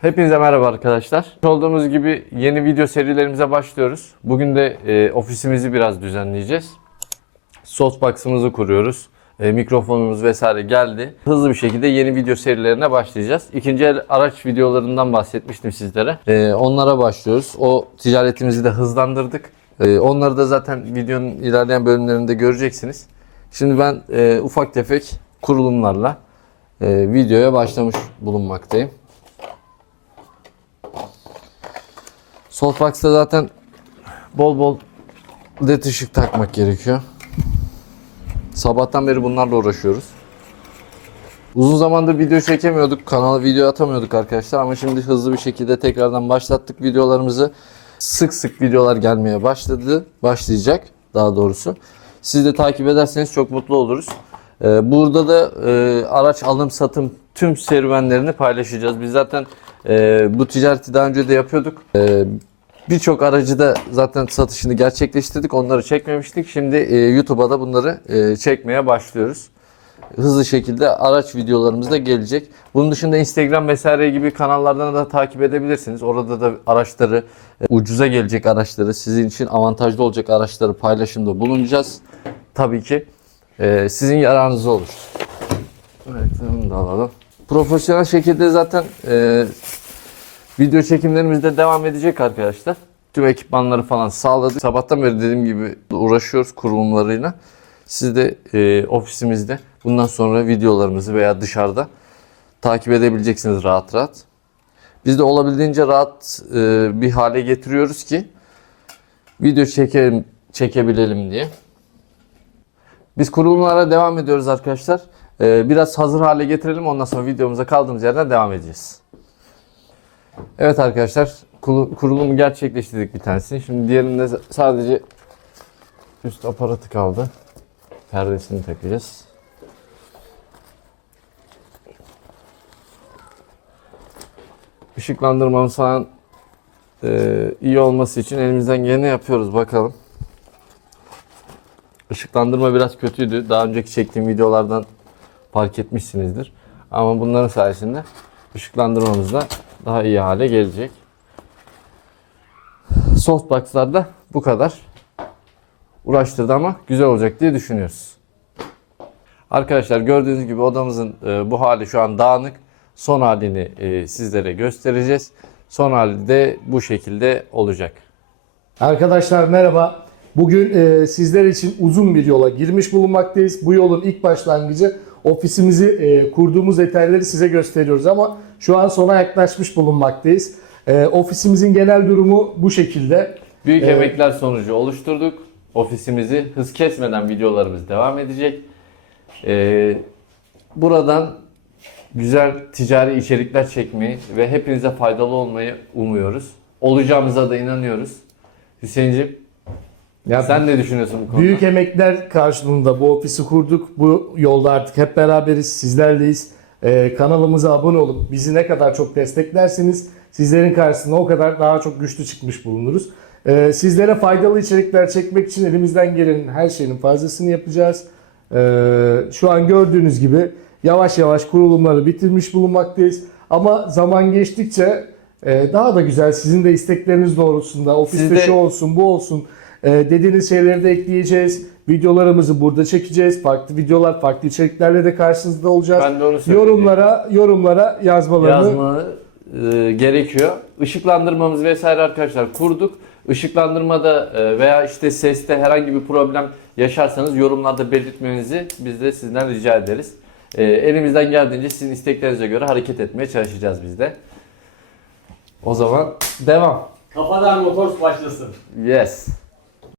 Hepinize merhaba arkadaşlar. Olduğumuz gibi yeni video serilerimize başlıyoruz. Bugün de e, ofisimizi biraz düzenleyeceğiz. Softbox'ımızı kuruyoruz. E, mikrofonumuz vesaire geldi. Hızlı bir şekilde yeni video serilerine başlayacağız. İkinci el araç videolarından bahsetmiştim sizlere. E, onlara başlıyoruz. O ticaretimizi de hızlandırdık. E, onları da zaten videonun ilerleyen bölümlerinde göreceksiniz. Şimdi ben e, ufak tefek kurulumlarla e, videoya başlamış bulunmaktayım. Softbox'ta zaten bol bol led ışık takmak gerekiyor. Sabahtan beri bunlarla uğraşıyoruz. Uzun zamandır video çekemiyorduk. Kanala video atamıyorduk arkadaşlar ama şimdi hızlı bir şekilde tekrardan başlattık videolarımızı. Sık sık videolar gelmeye başladı. Başlayacak daha doğrusu. Siz de takip ederseniz çok mutlu oluruz. Ee, burada da e, araç alım satım tüm serüvenlerini paylaşacağız. Biz zaten e, bu ticareti daha önce de yapıyorduk. E, Birçok aracı da zaten satışını gerçekleştirdik. Onları çekmemiştik. Şimdi e, YouTube'a da bunları e, çekmeye başlıyoruz. Hızlı şekilde araç videolarımız da gelecek. Bunun dışında Instagram vesaire gibi kanallardan da takip edebilirsiniz. Orada da araçları, e, ucuza gelecek araçları, sizin için avantajlı olacak araçları paylaşımda bulunacağız. Tabii ki e, sizin yararınıza olur. Evet, onu da alalım. Profesyonel şekilde zaten e, Video çekimlerimiz de devam edecek arkadaşlar. Tüm ekipmanları falan sağladık. Sabahtan beri dediğim gibi uğraşıyoruz kurulumlarıyla. Siz de e, ofisimizde bundan sonra videolarımızı veya dışarıda takip edebileceksiniz rahat rahat. Biz de olabildiğince rahat e, bir hale getiriyoruz ki video çekelim, çekebilelim diye. Biz kurulumlara devam ediyoruz arkadaşlar. E, biraz hazır hale getirelim ondan sonra videomuza kaldığımız yerden devam edeceğiz. Evet arkadaşlar kurulumu gerçekleştirdik bir tanesini. Şimdi diğerinde sadece üst aparatı kaldı. Perdesini takacağız. Işıklandırmamız falan e, iyi olması için elimizden geleni yapıyoruz bakalım. Işıklandırma biraz kötüydü. Daha önceki çektiğim videolardan fark etmişsinizdir. Ama bunların sayesinde ışıklandırmamız da daha iyi hale gelecek. Softbox'larda bu kadar uğraştırdı ama güzel olacak diye düşünüyoruz. Arkadaşlar gördüğünüz gibi odamızın e, bu hali şu an dağınık. Son halini e, sizlere göstereceğiz. Son hali de bu şekilde olacak. Arkadaşlar merhaba. Bugün e, sizler için uzun bir yola girmiş bulunmaktayız. Bu yolun ilk başlangıcı ofisimizi e, kurduğumuz detayları size gösteriyoruz ama şu an sona yaklaşmış bulunmaktayız. E, ofisimizin genel durumu bu şekilde. Büyük Evet. emekler sonucu oluşturduk. Ofisimizi hız kesmeden videolarımız devam edecek. Ee, buradan güzel ticari içerikler çekmeyi ve hepinize faydalı olmayı umuyoruz. Olacağımıza da inanıyoruz. Hüseyin'ciğim Ya sen ne düşünüyorsun bu konuda? Büyük emekler karşılığında bu ofisi kurduk. Bu yolda artık hep beraberiz, sizlerleyiz. Ee, kanalımıza abone olup bizi ne kadar çok desteklerseniz sizlerin karşısında o kadar daha çok güçlü çıkmış bulunuruz. Ee, sizlere faydalı içerikler çekmek için elimizden gelenin her şeyin fazlasını yapacağız. Ee, şu an gördüğünüz gibi yavaş yavaş kurulumları bitirmiş bulunmaktayız. Ama zaman geçtikçe e, daha da güzel sizin de istekleriniz doğrultusunda ofiste Siz de- şu olsun bu olsun e, dediğiniz şeyleri de ekleyeceğiz. Videolarımızı burada çekeceğiz. Farklı videolar, farklı içeriklerle de karşınızda olacağız. Ben de onu söyleyecektim. yorumlara yorumlara yazmalarını yazma e, gerekiyor. Işıklandırmamız vesaire arkadaşlar kurduk. Işıklandırmada e, veya işte seste herhangi bir problem yaşarsanız yorumlarda belirtmenizi biz de sizden rica ederiz. E, elimizden geldiğince sizin isteklerinize göre hareket etmeye çalışacağız biz de. O zaman devam. Kafadan motor başlasın. Yes.